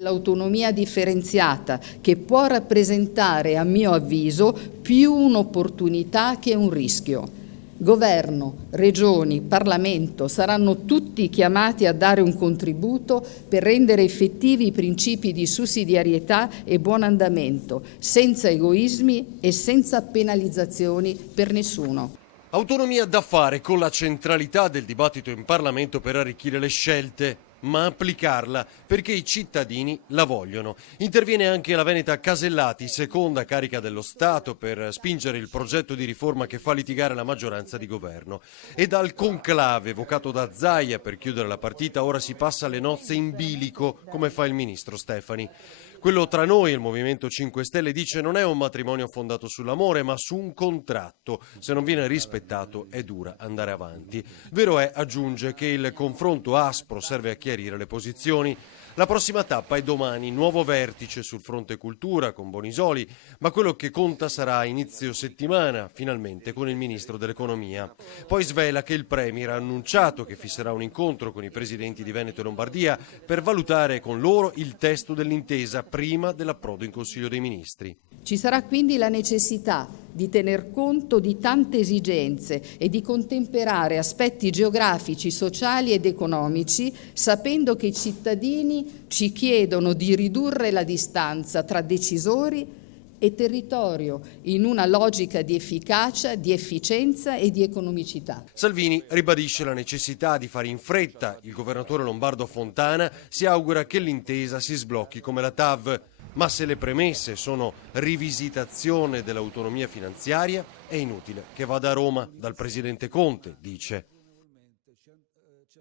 L'autonomia differenziata, che può rappresentare, a mio avviso, più un'opportunità che un rischio. Governo, regioni, Parlamento saranno tutti chiamati a dare un contributo per rendere effettivi i principi di sussidiarietà e buon andamento, senza egoismi e senza penalizzazioni per nessuno. Autonomia da fare con la centralità del dibattito in Parlamento per arricchire le scelte, ma applicarla perché i cittadini la vogliono. Interviene anche la veneta Casellati, seconda carica dello Stato, per spingere il progetto di riforma che fa litigare la maggioranza di governo. E dal conclave evocato da Zaia per chiudere la partita ora si passa alle nozze in bilico, come fa il ministro Stefani. Quello tra noi, il Movimento 5 Stelle, dice non è un matrimonio fondato sull'amore, ma su un contratto. Se non viene rispettato è dura andare avanti. Vero è, aggiunge, che il confronto aspro serve a chiarire le posizioni. La prossima tappa è domani, nuovo vertice sul fronte cultura con Bonisoli, ma quello che conta sarà inizio settimana, finalmente, con il ministro dell'economia. Poi svela che il Premier ha annunciato che fisserà un incontro con i presidenti di Veneto e Lombardia per valutare con loro il testo dell'intesa prima dell'approdo in Consiglio dei Ministri. Ci sarà quindi la necessità di tener conto di tante esigenze e di contemperare aspetti geografici, sociali ed economici, sapendo che i cittadini ci chiedono di ridurre la distanza tra decisori e territorio in una logica di efficacia, di efficienza e di economicità. Salvini ribadisce la necessità di fare in fretta. Il governatore lombardo Fontana si augura che l'intesa si sblocchi come la TAV. Ma se le premesse sono rivisitazione dell'autonomia finanziaria, è inutile che vada a Roma dal presidente Conte, dice.